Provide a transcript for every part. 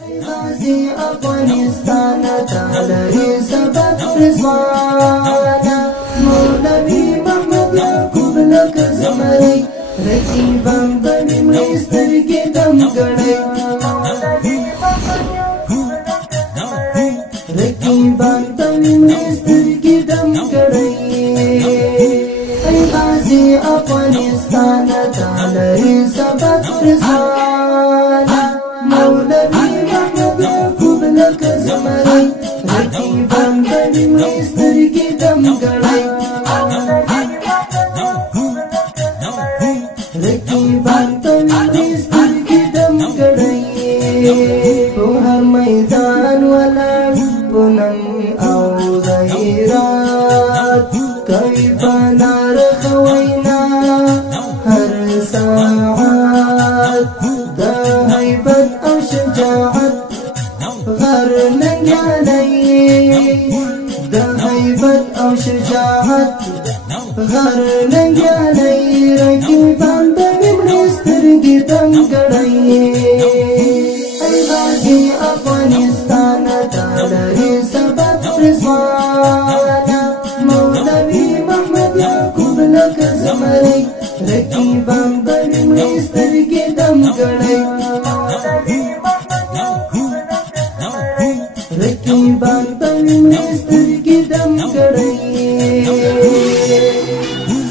غازي افغانستان تعالى سبق رضوانا مولوي محمد يعقوب لك زمري رقیبان بني مستر کې دم غړې رقیبان بني مستر کې دم غړې ای غازي افغانستان تعالى سبق رضوانا مولوي محمد يعقوب لك زمري رقیبان بني مستر کې دم غړې رقیبان بني مستر کې دم غړې په هر میدان ولاړ پونم او غیرات کوي بنار خوینا هر ساعت د هیبت او شجاعت غر ننګیالی د هیبت او شجاعت غر ننګیالی رقیبان بني مستر کې دم غړې ای غازي افغانستان تعالى سبق رضوانا مولوي محمد يعقوب لك زمري رقیبان بني مستر کې دم غړې رقیبان بني مستر کې دم غړې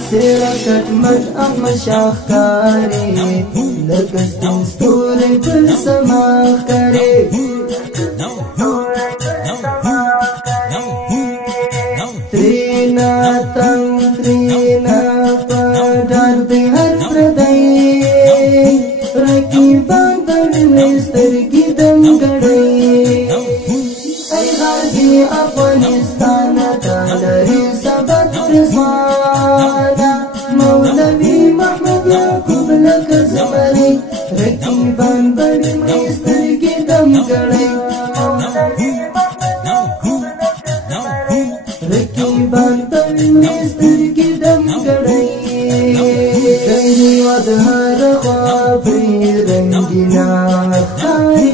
سیرا کټمټ احمد شاخ کاری لکستون ستوري پر سماخ کاری ترینا تنگ ترینا پدار دی هر پردی رقیبان بني مستر کې دم غړې ای غازي افغانستان تعالى سبق رضوانا مولوي محمد يعقوب لك زمري رقیبان بني مستر کې دم غړې رقیبان بني مستر کې دم غړې دایي ود هر خوا رنگینا خاري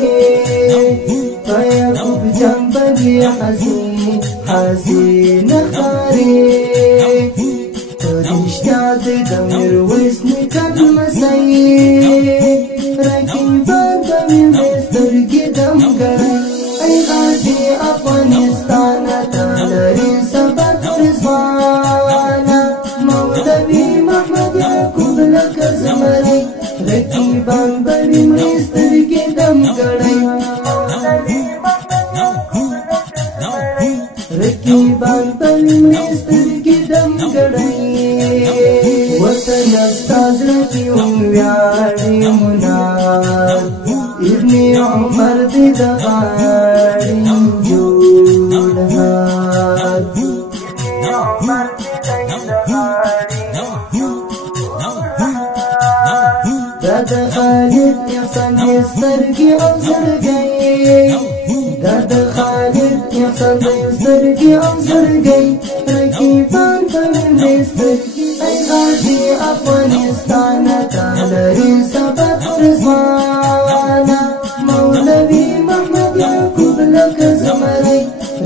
يعقوب جنبي حزين خاري رشتیا د میرویس نیکه لمسی رقیبان بني مستر کې دم غړې ای غازي افغانستان تعالى سبق رضوانا مولوي محمد يعقوب لك زمري رقیبان بني مستر کې دم غړې رقیبان بني مستر کې دم غړې وطن استاذ رقیوم ویاړي منار ابن عمر دې د غاړي جوړهار د خالد احسان سترګې او زړګي د خالد احسان سترګې او زړګي رقیبان بني مستر ای غازي افغانستان تعالى سبق رضوانا مولوي محمد يعقوب لك زمري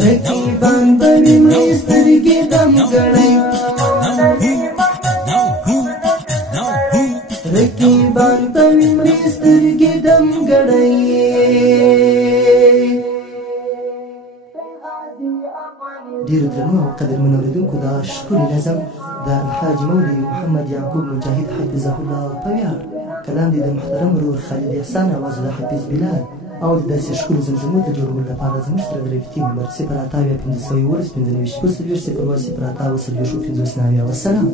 رقیبان بني مستر کې دم غړې رقیبان بني مستر کې دم غړې ډیرو درنو او قدرمنو اوریدونکو دا ښکلی نظم د الحاج مولوي محمد يعقوب مجاهد حفظه الله په ویاړ کلام دی د محترم ورور خالد احسان اواز د حفیظ بلال او د داسې ښکلو زمزمو د جوړولو لپاره زموږ سره د رابطې نمبر 0 اتاویا 515 15 0 0 0 50 50 والسلام